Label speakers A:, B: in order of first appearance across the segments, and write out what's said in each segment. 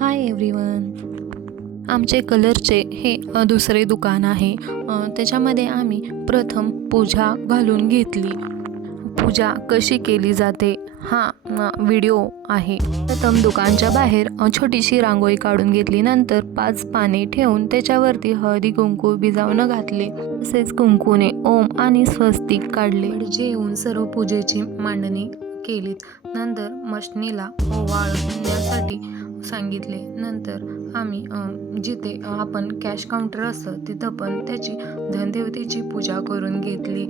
A: Hi everyone आमचे कलरचे हे दुसरे दुकान आहे. त्याच्यामध्ये आम्ही प्रथम पूजा घालून घेतली. पूजा कशी केली जाते हा व्हिडिओ आहे. प्रथम दुकानच्या बाहेर छोटीशी रांगोळी काढून घेतली. नंतर पाच पाने ठेवून त्याच्यावरती हळदी कुंकू भिजावणं घातले. तसेच कुंकूने ओम आणि स्वस्तिक काढले. जेवून सर्व पूजेची मांडणी केलीत. नंतर मशनीला ओवाळण्यासाठी सांगितले. नंतर आम्ही जिथे आपण कॅश काउंटर असतं तिथं पण त्याची धनदेवतेची पूजा करून घेतली.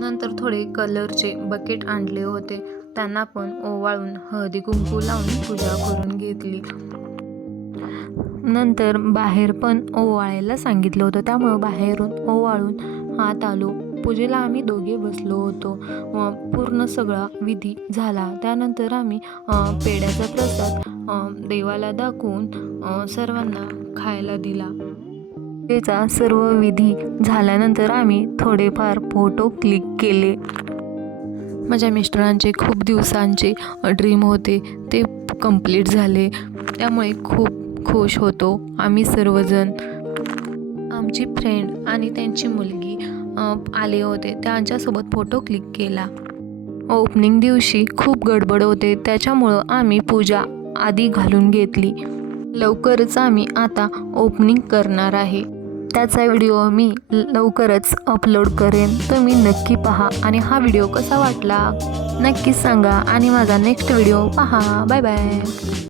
A: नंतर थोडे कलरचे बकेट आणले होते. त्यांना पण ओवाळून हळदी कुंकू लावून पूजा करून घेतली. नंतर बाहेर पण ओवाळायला सांगितलं होतं. त्यामुळं बाहेरून ओवाळून आत आलो. पूजेला आम्ही दोघे बसलो होतो. व पूर्ण सगळा विधी झाला. त्यानंतर आम्ही पेड्याचा पेढ्याचा प्रसाद देवाला दाखवून सर्वांना खायला दिला. पूजेचा सर्व विधी झाल्यानंतर आम्ही थोडेफार फोटो क्लिक केले. माझ्या मिस्टरांचे खूप दिवसांचे ड्रीम होते ते कंप्लीट झाले. त्यामुळे खूप खुश होतो आम्ही सर्वजण. आमची फ्रेंड आणि त्यांची मुलगी आले होते. त्यांच्यासोबत फोटो क्लिक केला. ओपनिंग दिवशी खूप गडबड होते. त्याच्यामुळं आम्ही पूजा आधी घालून घेतली. लवकरच आम्ही आता ओपनिंग करणार आहे. त्याचा व्हिडिओ मी लवकरच अपलोड करेन. तुम्ही नक्की पहा आणि हा व्हिडिओ कसा वाटला? नक्की सांगा आणि माझा नेक्स्ट व्हिडिओ पहा. Bye bye